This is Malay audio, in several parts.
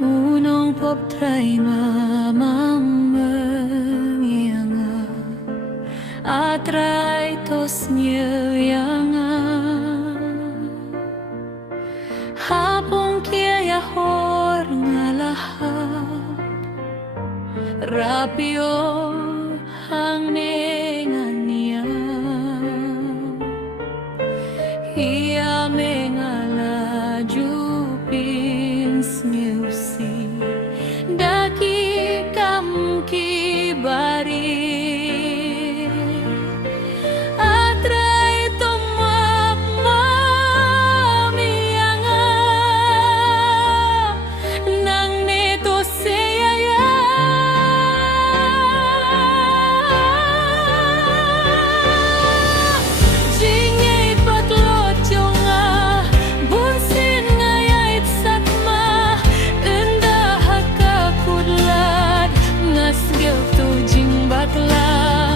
Unong poptray mamamangiyanga Atray tos niyanga Hapong kiyayahor nga lahap Rapio ang nengan niya Hiya mengala jupins music Daki kam kibari Atray tumak mamiyanga Nang nito siyaya Jingit patlot yung bunsin ngayait sakma Indah hakakudlad Ngasgil tu jing batla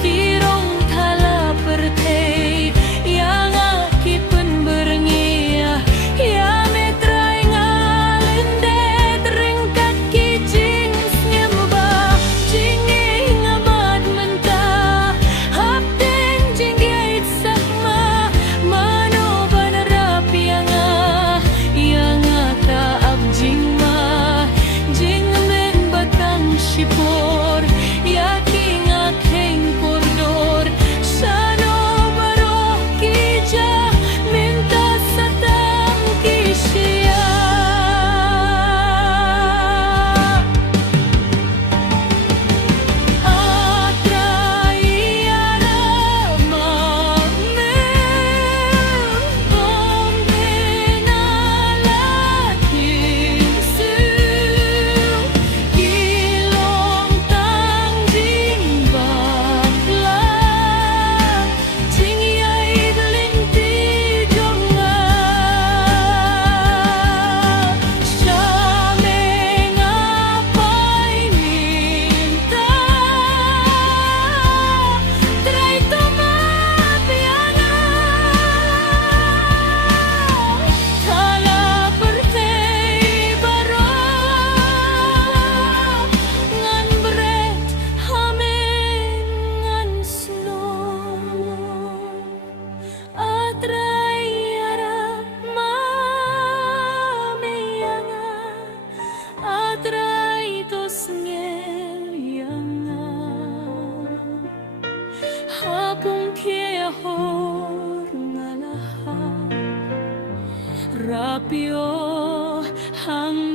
Kirong thala pertay Yang akipun berngia Ya metray ngalindet Ringkat kijing snyamba Jingi ngabad mentah Hapten jinggait sakma Mano banarap yang taab jingma Jing men batang shipor Yaking aking kordor Sano baroh kija Minta satang kisya Atray aramamem Pembenalaking sung Kilong tangjing bakla Jingyait linti jonga Siya mengapay minta Try tumapianga Thala pertay baro Ngan beret hamen ngan snow Atray aramamiyanga Atray tos ngelyanga Hapong kiyahor nga lahap Rapio hang